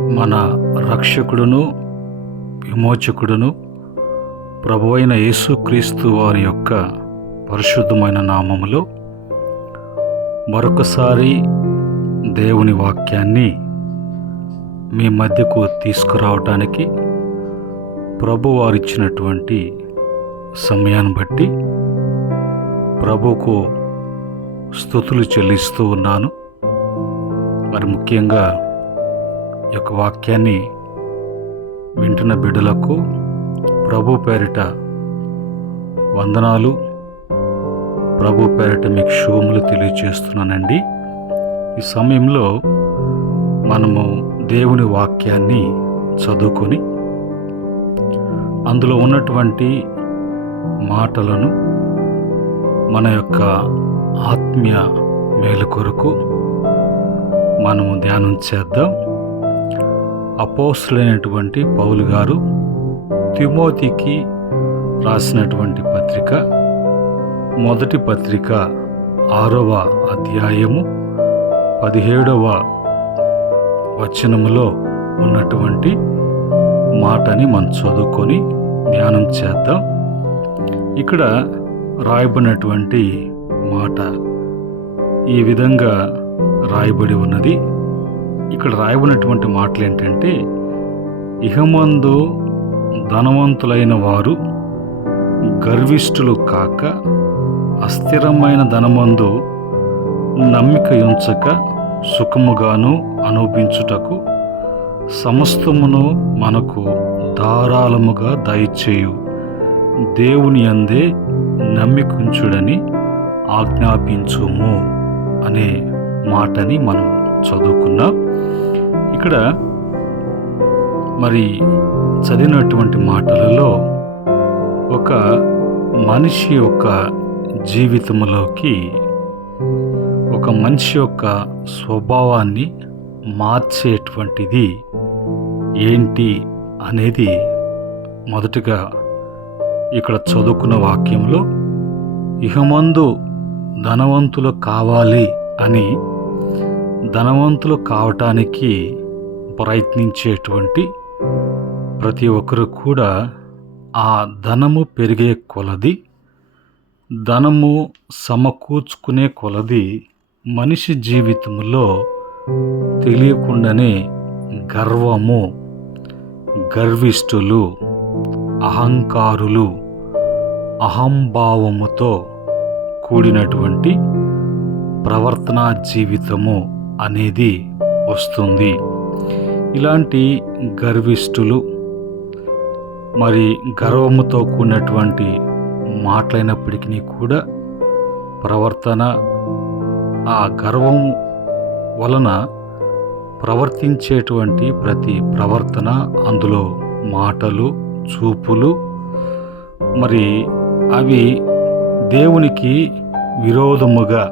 మన రక్షకుడును విమోచకుడును ప్రభువైన యేసుక్రీస్తు వారి యొక్క పరిశుద్ధమైన నామములో మరొకసారి దేవుని వాక్యాన్ని మీ మధ్యకు తీసుకురావటానికి ప్రభు వారిచ్చినటువంటి సమయాన్ని బట్టి ప్రభువుకు స్తుతులు చెల్లిస్తూ ఉన్నాను. మరి ముఖ్యంగా ఈ యొక్క వాక్యాన్ని వింటున్న బిడ్డలకు ప్రభు పేరిట వందనాలు, ప్రభు పేరిట మీకు శుభములు తెలియజేస్తున్నానండి. ఈ సమయంలో మనము దేవుని వాక్యాన్ని చదువుకొని అందులో ఉన్నటువంటి మాటలను మన యొక్క ఆత్మీయ మేలు కొరకు మనము ధ్యానం చేద్దాం. అపోస్తలుడైనటువంటి పౌలు గారు తిమోతికి రాసినటువంటి పత్రిక, మొదటి పత్రిక 6వ అధ్యాయము 17వ వచనములో ఉన్నటువంటి మాటని మనం చదువుకొని ధ్యానం చేద్దాం. ఇక్కడ రాయబడినటువంటి మాట ఈ విధంగా రాయబడి ఉన్నది. ఇక్కడ రాయబడినటువంటి మాటలు ఏంటంటే, ఇహమందు ధనవంతులైన వారు గర్విష్ఠులు కాక అస్థిరమైన ధనమందు నమ్మిక ఉంచక సుఖముగాను అనుభవించుటకు సమస్తమును మనకు ధారాళముగా దయచేయు దేవుని యందే నమ్మికుంచుడని ఆజ్ఞాపించుము అనే మాటని మనం చదువుకున్నాం. ఇక్కడ మరి చదివినటువంటి మాటలలో ఒక మనిషి యొక్క జీవితంలోకి ఒక మనిషి యొక్క స్వభావాన్ని మార్చేటువంటిది ఏంటి అనేది మొదటగా ఇక్కడ చదువుకున్న వాక్యంలో ఇహమందు ధనవంతులు కావాలి అని ధనవంతులు కావటానికి ప్రయత్నించేటువంటి ప్రతి ఒక్కరు కూడా ఆ ధనము పెరిగే కొలది, ధనము సమకూర్చుకునే కొలది మనిషి జీవితంలో తెలియకుండానే గర్వము, గర్విష్ఠులు, అహంకారులు, అహంభావముతో కూడినటువంటి ప్రవర్తనా జీవితము అనేది వస్తుంది. ఇలాంటి గర్విష్ఠులు మరి గర్వముతో కూడినటువంటి మాటలైనప్పటికీ కూడా ప్రవర్తన, ఆ గర్వం వలన ప్రవర్తించేటువంటి ప్రతి ప్రవర్తన, అందులో మాటలు, చూపులు మరి అవి దేవునికి విరోధముగా,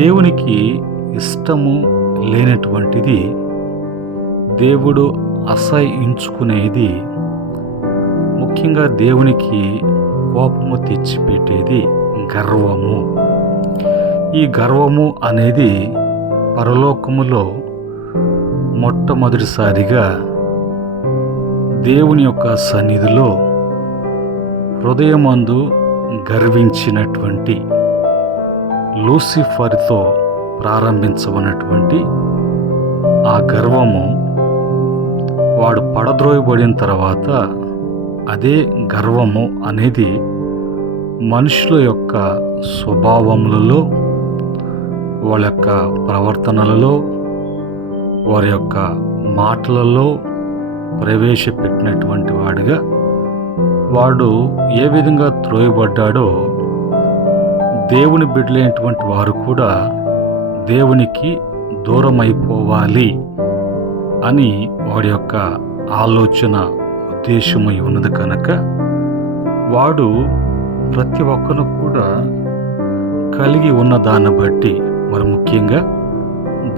దేవునికి ఇష్టము లేనటువంటిది, దేవుడు అసహ్యించుకునేది, ముఖ్యంగా దేవునికి కోపము తెచ్చిపెట్టేది గర్వము. ఈ గర్వము అనేది పరలోకములో మొట్టమొదటిసారిగా దేవుని యొక్క సన్నిధిలో హృదయమందు గర్వించినటువంటి లూసిఫర్తో ప్రారంభించబడినటువంటి ఆ గర్వము వాడు పడద్రోయబడిన తర్వాత అదే గర్వము అనేది మనుషుల యొక్క స్వభావములలో, వాళ్ళ యొక్క ప్రవర్తనలలో, వారి యొక్క మాటలలో ప్రవేశపెట్టినటువంటి వాడిగా వాడు ఏ విధంగా త్రోయబడ్డాడో దేవుని బిడ్డలైనటువంటి వారు కూడా దేవునికి దూరం అయిపోవాలి అని వాడి యొక్క ఆలోచన, ఉద్దేశమై ఉన్నది కనుక వాడు ప్రతి ఒక్కరు కూడా కలిగి ఉన్న దాన్ని బట్టి, మరి ముఖ్యంగా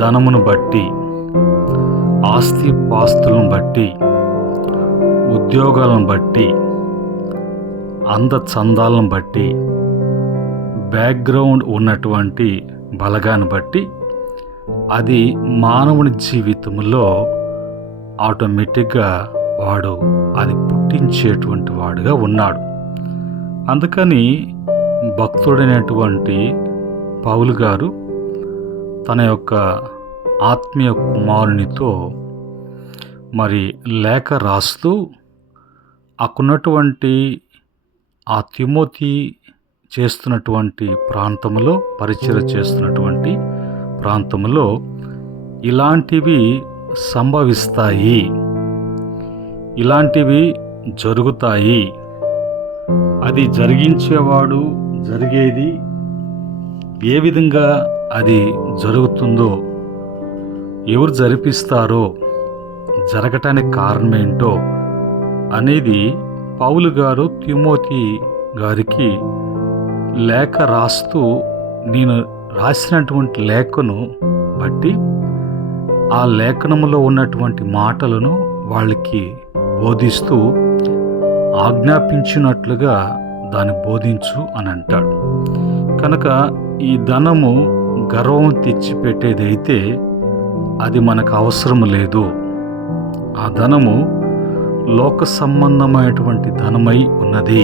ధనమును బట్టి, ఆస్తి పాస్తులను బట్టి, ఉద్యోగాలను బట్టి, అందచందాలను బట్టి, బ్యాక్గ్రౌండ్ ఉన్నటువంటి బలగాన్ని బట్టి అది మానవుని జీవితంలో ఆటోమేటిక్గా వాడు అది పుట్టించేటువంటి వాడుగా ఉన్నాడు. అందుకని భక్తుడైనటువంటి పౌలు గారు తన యొక్క ఆత్మీయ కుమారునితో మరి లేఖ రాస్తూ అక్కడున్నటువంటి ఆ తిమోతి చేస్తున్నటువంటి ప్రాంతంలో, పరిచర్య చేస్తున్నటువంటి ప్రాంతంలో ఇలాంటివి సంభవిస్తాయి, ఇలాంటివి జరుగుతాయి, అది జరిగించేవాడు, జరిగేది ఏ విధంగా అది జరుగుతుందో, ఎవరు జరిపిస్తారో, జరగటానికి కారణం ఏంటో అనేది పౌలు గారు తిమోతి గారికి లేఖ రాస్తూ, నేను రాసినటువంటి లేఖను బట్టి ఆ లేఖనములో ఉన్నటువంటి మాటలను వాళ్ళకి బోధిస్తూ ఆజ్ఞాపించినట్లుగా దాన్ని బోధించు అని అంటాడు. కనుక ఈ ధనము గర్వం తెచ్చిపెట్టేదైతే అది మనకు అవసరం లేదు. ఆ ధనము లోక సంబంధమైనటువంటి ధనమై ఉన్నది.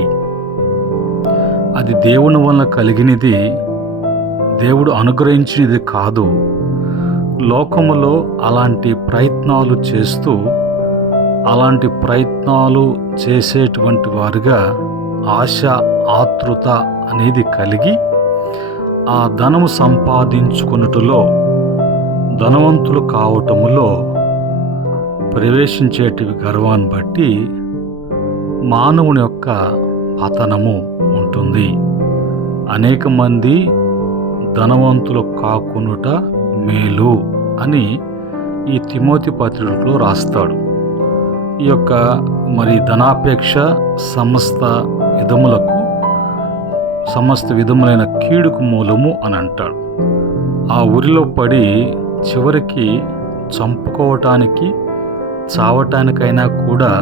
అది దేవుని వలన కలిగినది, దేవుడు అనుగ్రహించినది కాదు. లోకములో అలాంటి ప్రయత్నాలు చేస్తూ, అలాంటి ప్రయత్నాలు చేసేటువంటి వారుగా ఆశ, ఆతృత అనేది కలిగి ఆ ధనము సంపాదించుకొనుటలో, ధనవంతులు కావటములో ప్రవేశించేటివి గర్వాన్ని బట్టి మానవుని యొక్క పతనము ఉంటుంది. అనేక మంది ధనవంతులు కాకునుట మేలు అని ఈ తిమోతి పత్రికలో రాస్తాడు. ఈ యొక్క మరి ధనాపేక్ష సమస్త విధములైన కీడుకు మూలము అని అంటాడు. ఆ ఊరిలో పడి చివరికి చంపుకోవటానికి, చావటానికైనా కూడా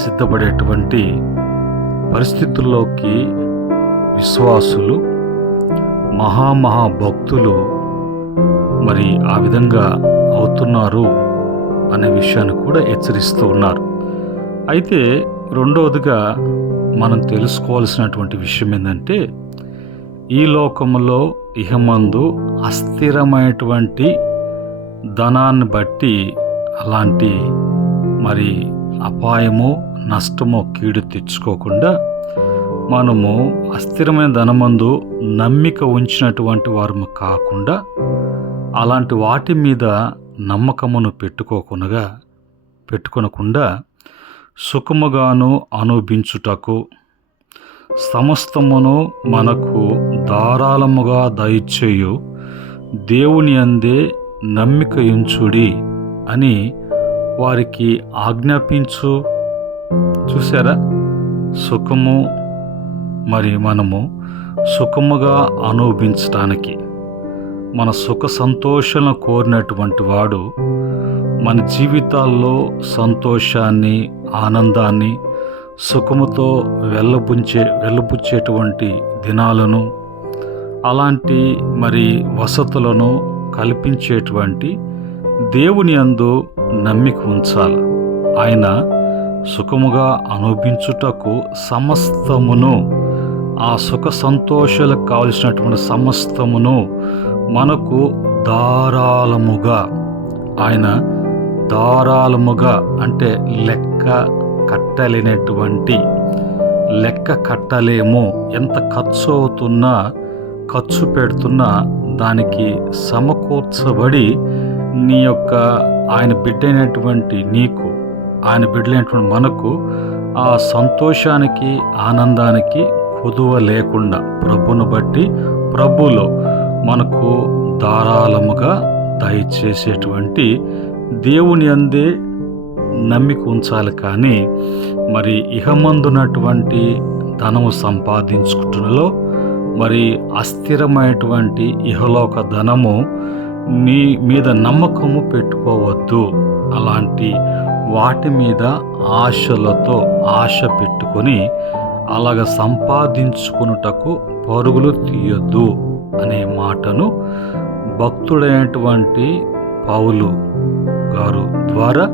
సిద్ధపడేటువంటి పరిస్థితుల్లోకి విశ్వాసులు, మహాభక్తులు మరి ఆ విధంగా అవుతున్నారు అనే విషయాన్ని కూడా హెచ్చరిస్తూ ఉన్నారు. అయితే రెండవదిగా మనం తెలుసుకోవాల్సినటువంటి విషయం ఏంటంటే, ఈ లోకంలో ఇహమందు అస్థిరమైనటువంటి ధనాన్ని బట్టి అలాంటి మరి అపాయమో, నష్టమో, కీడు తెచ్చుకోకుండా మనము అస్థిరమైన ధనమందు నమ్మిక ఉంచినటువంటి వారము కాకుండా, అలాంటి వాటి మీద నమ్మకమును పెట్టుకొనకుండా సుఖముగాను అనుభవించుటకు, సమస్తమును మనకు ధారాళముగా దయచేయు దేవుని యందే నమ్మిక ఉంచుడి అని వారికి ఆజ్ఞాపించు. చూసారా, సుఖము మరి మనము సుఖముగా అనుభవించటానికి, మన సుఖ సంతోషాలను కోరినటువంటి వాడు మన జీవితాల్లో సంతోషాన్ని, ఆనందాన్ని, సుఖముతో వెళ్ళబుచ్చేటువంటి దినాలను, అలాంటి మరి వసతులను కల్పించేటువంటి దేవుని యందు నమ్మిక ఉంచాలి. ఆయన సుఖముగా అనుభవించుటకు సమస్తమును, ఆ సుఖ సంతోషాలకు కావలసినటువంటి సమస్తమును మనకు ధారాళముగా, ఆయన ధారాళముగా అంటే లెక్క కట్టలేము. ఎంత ఖర్చు అవుతున్నా, ఖర్చు పెడుతున్నా దానికి సమకూర్చబడి నీ యొక్క ఆయన బిడ్డైనటువంటి నీకు, ఆయన బిడ్డలైనటువంటి మనకు ఆ సంతోషానికి, ఆనందానికి కొదువ లేకుండా ప్రభును బట్టి, ప్రభులో మనకు ధారాళముగా దయచేసేటువంటి దేవుని అందే నమ్మిక ఉంచాలి. కానీ మరి ఇహమందున్నటువంటి ధనము సంపాదించుకుంటున్నలో మరి అస్థిరమైనటువంటి ఇహలోక ధనము నీ మీద నమ్మకము పెట్టుకోవద్దు. అలాంటి వాటి మీద ఆశ పెట్టుకొని అలాగ సంపాదించుకున్నటకు పరుగులు తీయొద్దు అనే మాటను భక్తుడైనటువంటి పౌలు గారు ద్వారా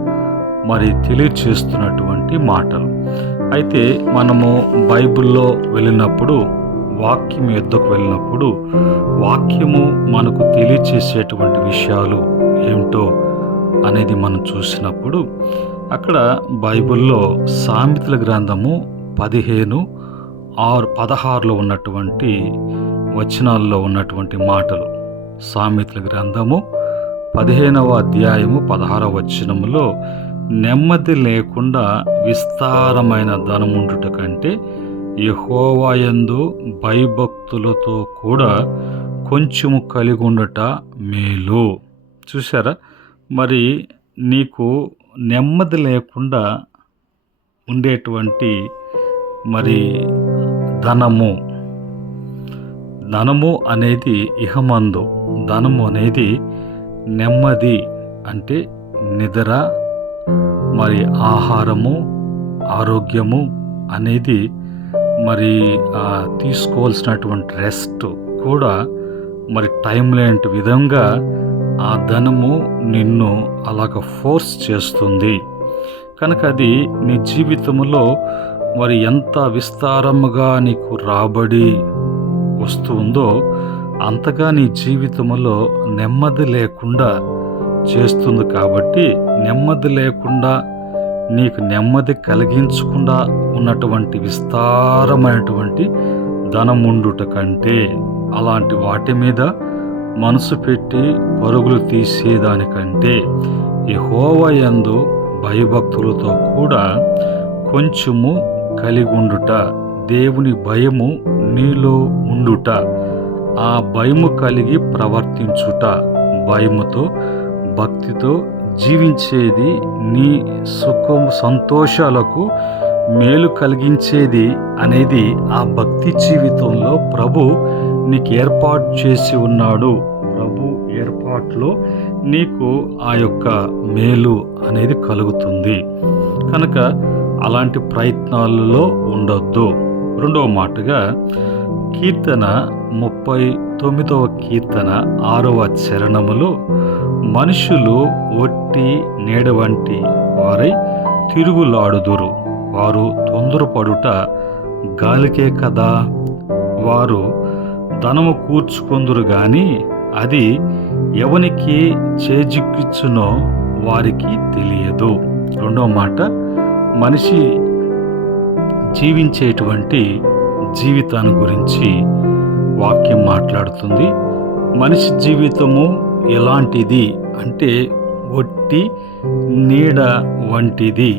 మరి తెలియచేస్తున్నటువంటి మాటలు. అయితే మనము బైబిల్లో వెళ్ళినప్పుడు, వాక్యం యొద్దకు వెళ్ళినప్పుడు, వాక్యము మనకు తెలియచేసేటువంటి విషయాలు ఏమిటో అనేది మనం చూసినప్పుడు, అక్కడ బైబిల్లో సామెతల గ్రంథము 15:16లో ఉన్నటువంటి వచనాల్లో ఉన్నటువంటి మాటలు. సామెతల గ్రంథము 15వ అధ్యాయము 16వ వచనములో, నెమ్మది లేకుండా విస్తారమైన ధనముండుట కంటే యెహోవా యందు భయభక్తులతో కూడా కొంచెము కలిగి ఉండట మేలు. చూసారా, మరి నీకు నెమ్మది లేకుండా ఉండేటువంటి మరి ధనము అనేది ఇహమందు, ధనము అనేది నెమ్మది అంటే నిద్ర, మరి ఆహారము, ఆరోగ్యము అనేది మరి తీసుకోవాల్సినటువంటి రెస్ట్ కూడా మరి టైం లేని విధంగా ఆ ధనము నిన్ను అలాగ ఫోర్స్ చేస్తుంది. కనుక అది నీ జీవితంలో మరి ఎంత విస్తారముగా నీకు రాబడి వస్తుందో అంతగా నీ జీవితంలో నెమ్మది లేకుండా చేస్తుంది. కాబట్టి నెమ్మది లేకుండా, నీకు నెమ్మది కలిగించకుండా ఉన్నటువంటి విస్తారమైనటువంటి ధనముండుట కంటే, అలాంటి వాటి మీద మనసు పెట్టి పరుగులు తీసేదానికంటే యెహోవా యందు భయభక్తులతో కూడా కొంచెము కలిగి ఉండుట, దేవుని భయము నీలో ఉండుట, ఆ భయము కలిగి ప్రవర్తించుట, భయముతో భక్తితో జీవించేది నీ సుఖం సంతోషాలకు మేలు కలిగించేది అనేది ఆ భక్తి జీవితంలో ప్రభు నీకు ఏర్పాటు చేసి ఉన్నాడు. ప్రభు ఏర్పాటులో నీకు ఆ యొక్క మేలు అనేది కలుగుతుంది. కనుక అలాంటి ప్రయత్నాలలో ఉండొద్దు. రెండవ మాటగా కీర్తన 39వ కీర్తన 6వ చరణములో, మనుషులు ఒట్టి నీడ వంటి వారై తిరుగులాడుదురు, వారు తొందరపడుట గాలికే కదా, వారు ధనము కూర్చుకొందురు గాని అది ఎవనికి చేజిక్కిచ్చునో వారికి తెలియదు. రెండవ మాట, మనిషి జీవించేటువంటి జీవితాన్ని గురించి వాక్యం మాట్లాడుతుంది. మనిషి జీవితము ఎలాంటిది అంటే ఒట్టి నీడ వంటిది.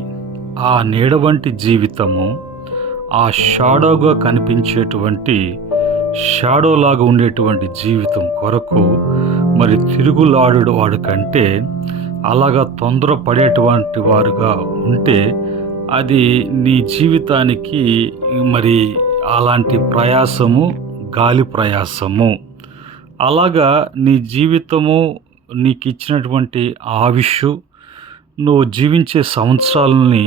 ఆ నీడ వంటి జీవితము, ఆ షాడోగా కనిపించేటువంటి షాడోలాగా ఉండేటువంటి జీవితం కొరకు మరి తిరుగులాడు వాడు కంటే అలాగా తొందరపడేటువంటి వారుగా ఉంటే అది నీ జీవితానికి మరి అలాంటి ప్రయాసము గాలి ప్రయాసము. అలాగా నీ జీవితము, నీకు ఇచ్చినటువంటి ఆయుష్, నువ్వు జీవించే సంవత్సరాలని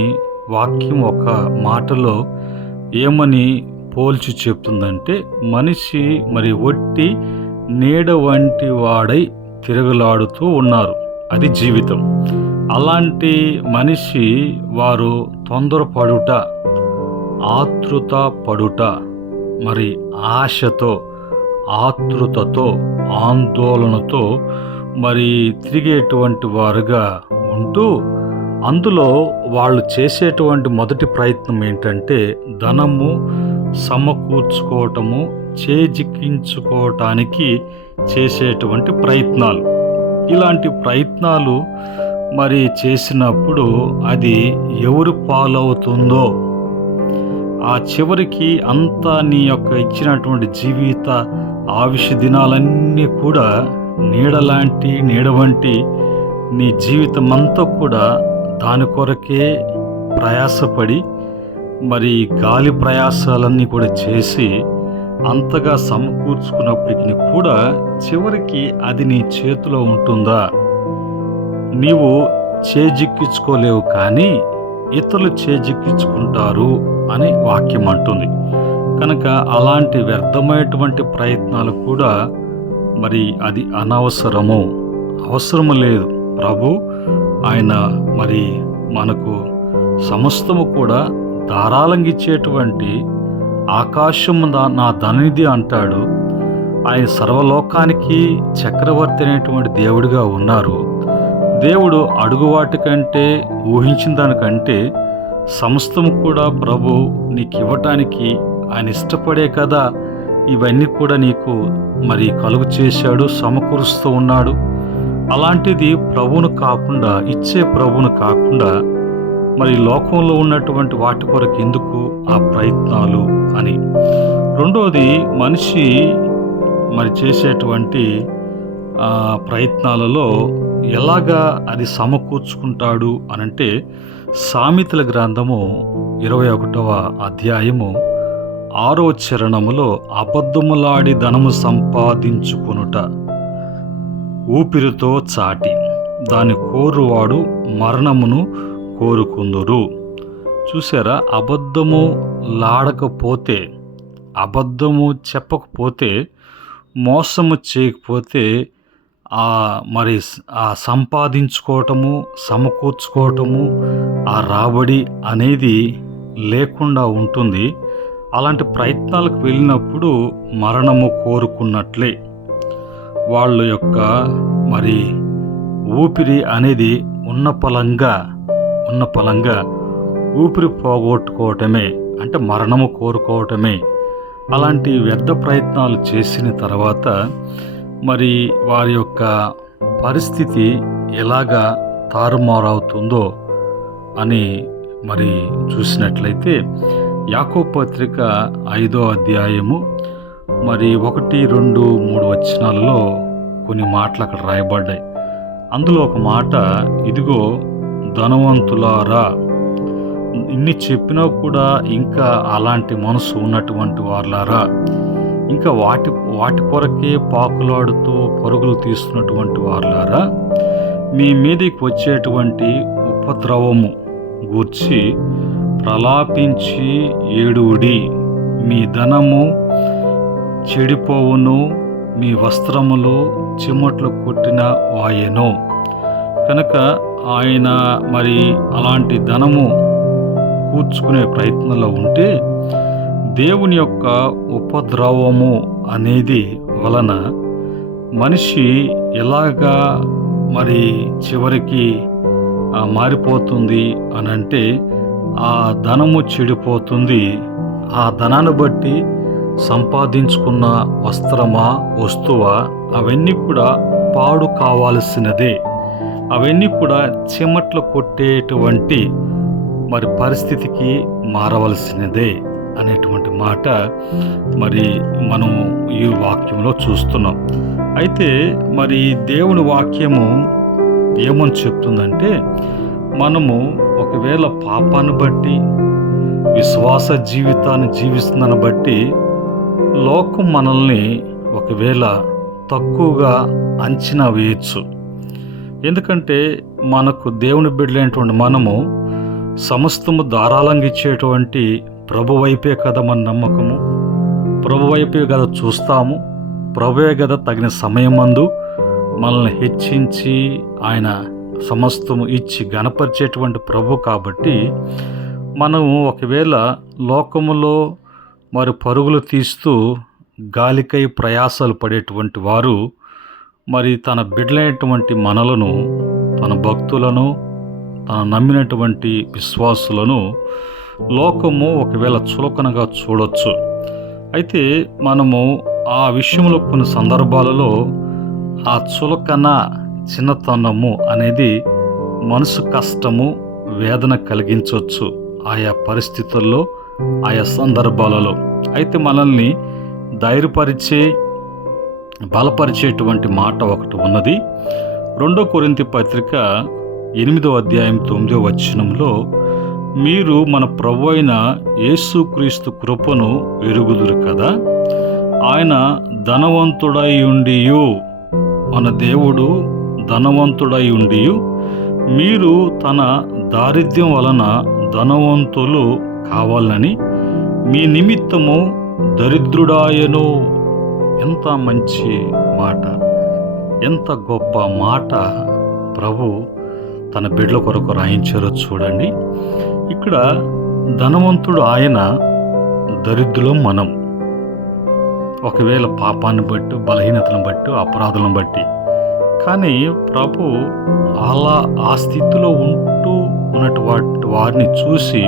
వాక్యం ఒక మాటలో ఏమని పోల్చి చెప్తుందంటే, మనిషి మరి ఒట్టి నీడ వంటి వాడై తిరగలాడుతూ ఉన్నారు, అది జీవితం. అలాంటి మనిషి వారు తొందరపడుట, ఆతృత పడుట, మరి ఆశతో, ఆతృతతో, ఆందోళనతో మరి తిరిగేటువంటి వారుగా ఉంటూ, అందులో వాళ్ళు చేసేటువంటి మొదటి ప్రయత్నం ఏంటంటే ధనము సమకూర్చుకోవటము, చేజిక్కించుకోవటానికి చేసేటువంటి ప్రయత్నాలు. ఇలాంటి ప్రయత్నాలు మరి చేసినప్పుడు అది ఎవరు పాలవుతుందో, ఆ చివరికి అంతా నీ యొక్క ఇచ్చినటువంటి జీవిత ఆయుష్ దినాలన్నీ కూడా నీడ వంటి నీ జీవితం అంతా కూడా దాని కొరకే ప్రయాసపడి మరి గాలి ప్రయాసాలన్నీ కూడా చేసి అంతగా సమకూర్చుకున్నప్పటికీ కూడా చివరికి అది నీ చేతిలో ఉంటుందా? నీవు చేజిక్కించుకోలేవు, కానీ ఇతరులు చేజిక్కించుకుంటారు అని వాక్యం అంటుంది. కనుక అలాంటి వ్యర్థమైనటువంటి ప్రయత్నాలు కూడా మరి అది అనవసరము, అవసరము లేదు. ప్రభు ఆయన మరి మనకు సమస్తము కూడా ధారాళంగా ఇచ్చేటువంటి ఆకాశము నా ధననిధి అంటాడు. ఆయన సర్వలోకానికి చక్రవర్తి అనేటువంటి దేవుడిగా ఉన్నారు. దేవుడు అడుగు వాటి కంటే, ఊహించిన దానికంటే సమస్తము కూడా ప్రభు నీకు ఇవ్వటానికి ఆయన ఇష్టపడే కదా ఇవన్నీ కూడా నీకు మరి కలుగు చేశాడు, సమకూరుస్తూ ఉన్నాడు. అలాంటిది ప్రభువును కాకుండా, ఇచ్చే ప్రభువును కాకుండా మరి లోకంలో ఉన్నటువంటి వాటి కొరకు ఎందుకు ఆ ప్రయత్నాలు అని. రెండోది, మనిషి మరి చేసేటువంటి ప్రయత్నాలలో ఎలాగా అది సమకూర్చుకుంటాడు అనంటే, సామెతల గ్రంథము 21వ అధ్యాయము 6వ చరణములో, అబద్ధములాడి ధనము సంపాదించుకొనుట ఊపిరితో చాటి, దాని కోరువాడు మరణమును కోరుకుందురు. చూసారా, అబద్ధము లాడకపోతే, అబద్ధము చెప్పకపోతే, మోసము చేయకపోతే మరి ఆ సంపాదించుకోవటము, సమకూర్చుకోవటము, ఆ రాబడి అనేది లేకుండా ఉంటుంది. అలాంటి ప్రయత్నాలకు వెళ్ళినప్పుడు మరణము కోరుకున్నట్లే. వాళ్ళ యొక్క మరి ఊపిరి అనేది ఉన్న పలంగా ఊపిరి పోగొట్టుకోవటమే, అంటే మరణము కోరుకోవటమే. అలాంటి వ్యర్థ ప్రయత్నాలు చేసిన తర్వాత మరి వారి యొక్క పరిస్థితి ఎలాగా తారుమారవుతుందో అని మరి చూసినట్లయితే, యాకోబు పత్రిక 5వ అధ్యాయము మరి 1, 2, 3 వచనాలలో కొన్ని మాటలు అక్కడ రాయబడ్డాయి. అందులో ఒక మాట, ఇదిగో ధనవంతులారా, ఇన్ని చెప్పినా కూడా ఇంకా అలాంటి మనసు ఉన్నటువంటి వారులారా, ఇంకా వాటి కొరకే పాకులాడుతూ పరుగులు తీస్తున్నటువంటి వారులారా, మీ మీదకి వచ్చేటువంటి ఉపద్రవము గూర్చి ప్రలాపించి ఏడువుడి. మీ ధనము చెడిపోవును, మీ వస్త్రములు చిమట్లు కొట్టిన వాయెను. కనుక ఆయన మరి అలాంటి ధనము కూర్చుకునే ప్రయత్నంలో ఉంటే, దేవుని యొక్క ఉపద్రవము అనేది వలన మనిషి ఎలాగా మరి చివరికి మారిపోతుంది అనంటే, ఆ ధనము చెడిపోతుంది. ఆ ధనాన్ని బట్టి సంపాదించుకున్న వస్త్రమా, వస్తువా, అవన్నీ కూడా పాడు కావాల్సినదే. అవన్నీ కూడా చెమట్లు కొట్టేటువంటి మరి పరిస్థితికి మారవలసినదే అనేటువంటి మాట మరి మనం ఈ వాక్యంలో చూస్తున్నాం. అయితే మరి దేవుని వాక్యము ఏమని చెప్తుందంటే, మనము ఒకవేళ పాపాన్ని బట్టి, విశ్వాస జీవితాన్ని జీవిస్తుందని బట్టి లోకం మనల్ని ఒకవేళ తక్కువగా అంచనా వేయచ్చు. ఎందుకంటే మనకు దేవుని బిడ్డలైనటువంటి మనము సమస్తము ధారాళంగా ఇచ్చేటువంటి ప్రభు వైపే కదా మన నమ్మకము, ప్రభు వైపే కదా చూస్తాము, ప్రభువే కదా తగిన సమయమందు మనల్ని హెచ్చించి ఆయన సమస్తము ఇచ్చి గణపరిచేటువంటి ప్రభు. కాబట్టి మనము ఒకవేళ లోకములో మరి పరుగులు తీస్తూ గాలికై ప్రయాసాలు పడేటువంటి వారు మరి తన బిడ్డలైనటువంటి మనలను, తన భక్తులను, తన నమ్మినటువంటి విశ్వాసులను లోకము ఒకవేళ చులకనగా చూడొచ్చు. అయితే మనము ఆ విషయంలో కొన్ని సందర్భాలలో ఆ చులకన, చిన్నతనము అనేది మనసు కష్టము, వేదన కలిగించవచ్చు ఆయా పరిస్థితుల్లో, ఆయా సందర్భాలలో. అయితే మనల్ని ధైర్యపరిచే, బలపరిచేటువంటి మాట ఒకటి ఉన్నది. 2 కొరింథీ పత్రిక 8వ అధ్యాయం 9వ వచనంలో, మీరు మన ప్రభు అయిన యేసుక్రీస్తు కృపను ఎరుగుదురు కదా, ఆయన ధనవంతుడై ఉండియు, మన దేవుడు ధనవంతుడై ఉండియు, మీరు తన దారిద్ర్యం వలన ధనవంతులు కావాలని మీ నిమిత్తము దరిద్రుడాయను. ఎంత మంచి మాట. ఎంత గొప్ప మాట ప్రభు తన బిడ్డల కొరకు రాయించారో చూడండి. ఇక్కడ ధనవంతుడు ఆయన, దరిద్రులం మనం. ఒకవేళ పాపాన్ని బట్టి, బలహీనతను బట్టి, అపరాధులను బట్టి. కానీ ప్రభు ఆ స్థితిలో ఉంటూ ఉన్నటువంటి వారిని చూసి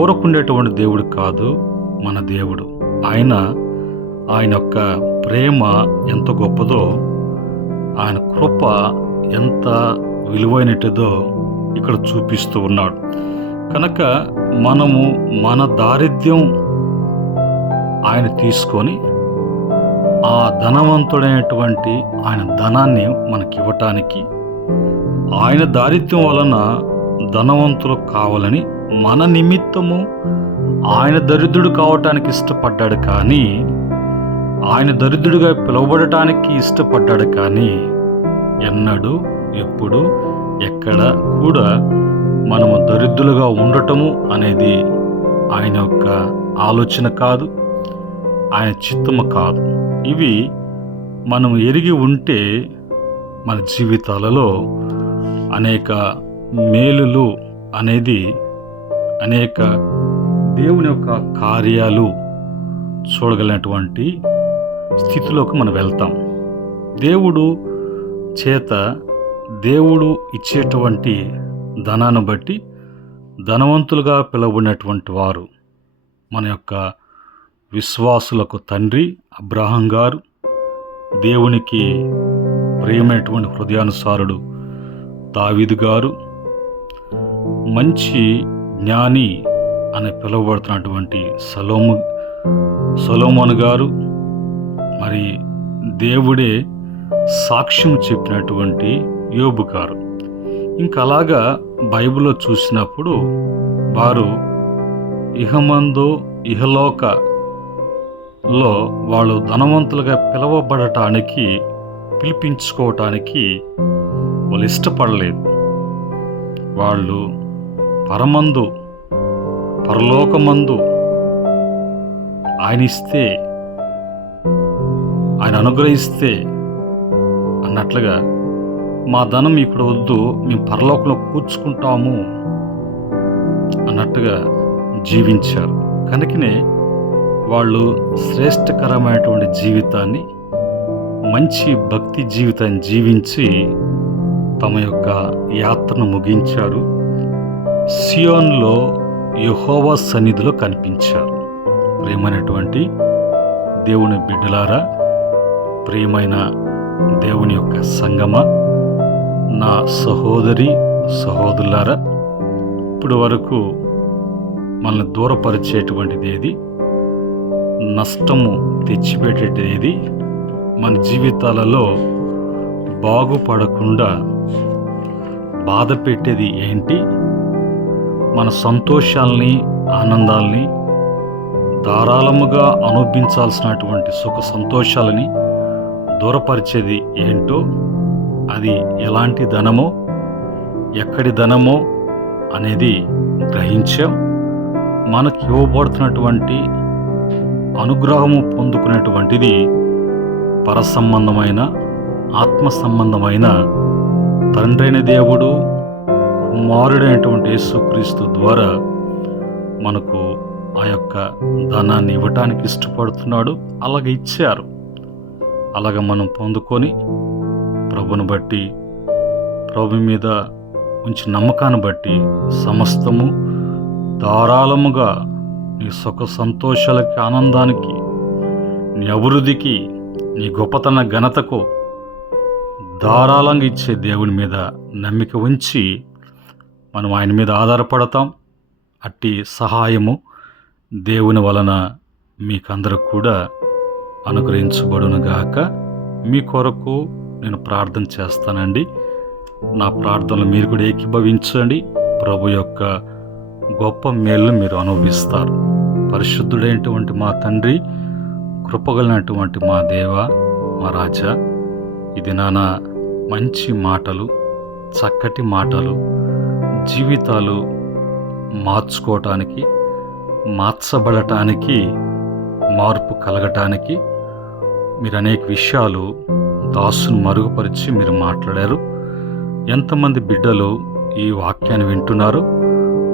ఊరకుండేటువంటి దేవుడు కాదు మన దేవుడు. ఆయన యొక్క ప్రేమ ఎంత గొప్పదో, ఆయన కృప ఎంత విలువైనదో ఇక్కడ చూపిస్తూ ఉన్నాడు. కనుక మనము మన దారిద్ర్యం ఆయన తీసుకొని ఆ ధనవంతుడైనటువంటి ఆయన ధనాన్ని మనకివ్వటానికి, ఆయన దారిద్ర్యం వలన ధనవంతులు కావాలని మన నిమిత్తము ఆయన దరిద్రుడు కావటానికి ఇష్టపడ్డాడు. కానీ ఆయన దరిద్రుడిగా పిలువబడటానికి ఇష్టపడ్డాడు. కానీ ఎన్నడూ, ఎప్పుడు, ఎక్కడ కూడా మనము దరిద్రులుగా ఉండటము అనేది ఆయన యొక్క ఆలోచన కాదు, ఆయన చిత్తము కాదు. ఇవి మనం ఎరిగి ఉంటే మన జీవితాలలో అనేక మేలులు అనేది, అనేక దేవుని యొక్క కార్యాలు చూడగలిగినటువంటి స్థితిలోకి మనం వెళ్తాం. దేవుడు చేత, దేవుడు ఇచ్చేటువంటి ధనాన్ని బట్టి ధనవంతులుగా పిలువబడినటువంటి వారు మన యొక్క విశ్వాసులకు తండ్రి అబ్రహాం గారు, దేవునికి ప్రియమైనటువంటి హృదయానుసారుడు దావీదు గారు, మంచి జ్ఞాని అని పిలువబడుతున్నటువంటి సొలొమోను గారు, మరి దేవుడే సాక్ష్యం చెప్పినటువంటి యోబు గారు. ఇంకా అలాగా బైబిల్లో చూసినప్పుడు వారు ఇహమందు, ఇహలోకలో వాళ్ళు ధనవంతులుగా పిలిపించుకోవటానికి వాళ్ళు ఇష్టపడలేదు. వాళ్ళు పరమందు, పరలోకమందు ఆయన ఇస్తే, ఆయన అనుగ్రహిస్తే అన్నట్లుగా, మా ధనం ఇక్కడ వద్దు, మేము పరలోకంలో కూర్చుకుంటాము అన్నట్టుగా జీవించారు. కనుకనే వాళ్ళు శ్రేష్టకరమైనటువంటి జీవితాన్ని, మంచి భక్తి జీవితాన్ని జీవించి తమ యొక్క యాత్రను ముగించారు. సియోన్లో యెహోవా సన్నిధిలో కనిపించారు. ప్రియమైనటువంటి దేవుని బిడ్డలారా, ప్రియమైన దేవుని యొక్క సంగమ, నా సహోదరి సహోదరులారా, ఇప్పుడు వరకు మనల్ని దూరపరిచేటువంటిది ఏది, నష్టము తెచ్చిపెట్టేది ఏది, మన జీవితాలలో బాగుపడకుండా బాధ పెట్టేది ఏంటి, మన సంతోషాలని, ఆనందాలని, ధారాళముగా అనుభవించాల్సినటువంటి సుఖ సంతోషాలని దూరపరిచేది ఏంటో, అది ఎలాంటి ధనమో, ఎక్కడి ధనమో అనేది గ్రహించాం. మనకి ఇవ్వబడుతున్నటువంటి అనుగ్రహము పొందుకునేటువంటిది పరసంబంధమైన, ఆత్మ సంబంధమైన తండ్రైన దేవుడు, కుమారుడైనటువంటి యేసుక్రీస్తు ద్వారా మనకు ఆ యొక్క ధనాన్ని ఇవ్వటానికి ఇష్టపడుతున్నాడు. అలాగే ఇచ్చారు. అలాగ మనం పొందుకొని ప్రభుని బట్టి, ప్రభు మీద ఉంచి నమ్మకాన్ని బట్టి సమస్తము ధారాళముగా నీ సుఖ సంతోషాలకి, ఆనందానికి, నీ అభివృద్ధికి, నీ గొప్పతన ఘనతకు ధారాళంగా ఇచ్చే దేవుని మీద నమ్మిక ఉంచి మనం ఆయన మీద ఆధారపడతాం. అట్టి సహాయము దేవుని వలన మీకందరూ కూడా అనుగ్రహించబడునుగాక. మీ కొరకు నేను ప్రార్థన చేస్తానండి. నా ప్రార్థనలు మీరు కూడా ఏకీభవించండి. ప్రభు యొక్క గొప్ప మేలు మీరు అనుభవిస్తారు. పరిశుద్ధుడైనటువంటి మా తండ్రి, కృపగలిగినటువంటి మా దేవ, మా రాజా, ఇది నాన్న మంచి మాటలు, చక్కటి మాటలు, జీవితాలు మార్చుకోవటానికి, మార్చబడటానికి, మార్పు కలగటానికి మీరు అనేక విషయాలు దాసును మరుగుపరిచి మీరు మాట్లాడారు. ఎంతమంది బిడ్డలు ఈ వాక్యాన్ని వింటున్నారు,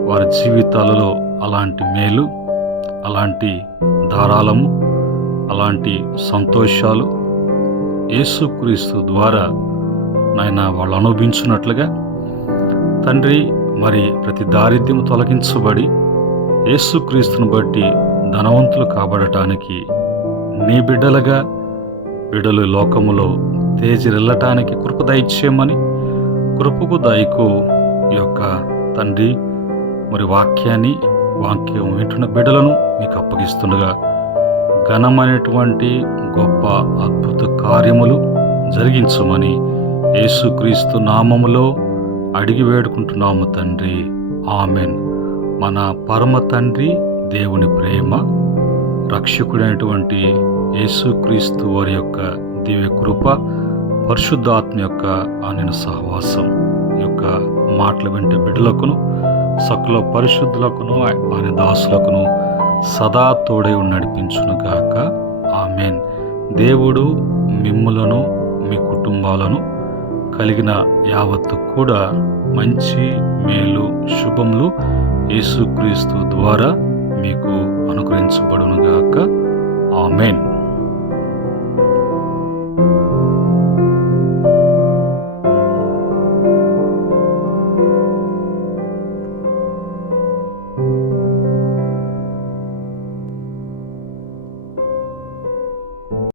వారి జీవితాలలో అలాంటి మేలు, అలాంటి ధారాళము, అలాంటి సంతోషాలు యేసుక్రీస్తు ద్వారా నాయన వాళ్ళు అనుభవించున్నట్లుగా తండ్రి, మరి ప్రతి దారిద్ర్యం తొలగించబడి యేసుక్రీస్తును బట్టి ధనవంతులు కాబడటానికి, నీ బిడ్డలు లోకములో తేజరిల్లటానికి కృప దయచేయమని, కృపకు దయకు ఈ యొక్క తండ్రి మరి వాక్యం వింటున్న బిడ్డలను మీకు అప్పగిస్తుండగా ఘనమైనటువంటి గొప్ప అద్భుత కార్యములు జరిగించమని యేసుక్రీస్తు నామములో అడిగి వేడుకుంటున్నాము తండ్రి. ఆమెన్. మన పరమ తండ్రి దేవుని ప్రేమ, రక్షకుడైనటువంటి యేసుక్రీస్తు వారి యొక్క దివ్య కృప, పరిశుద్ధాత్మ యొక్క ఆయన సహవాసం ఈ యొక్క మాటలు వింటే బిడ్డలకును సకల పరిశుద్ధులకును ఆయన దాసులకును సదా తోడై నడిపించునుగాక. ఆమెన్. దేవుడు మిమ్ములను మీ కుటుంబాలను కలిగిన యావత్తు కూడా మంచి మేలు శుభములు యేసుక్రీస్తు ద్వారా మీకు అనుగ్రహించబడునుగాక. ఆమెన్.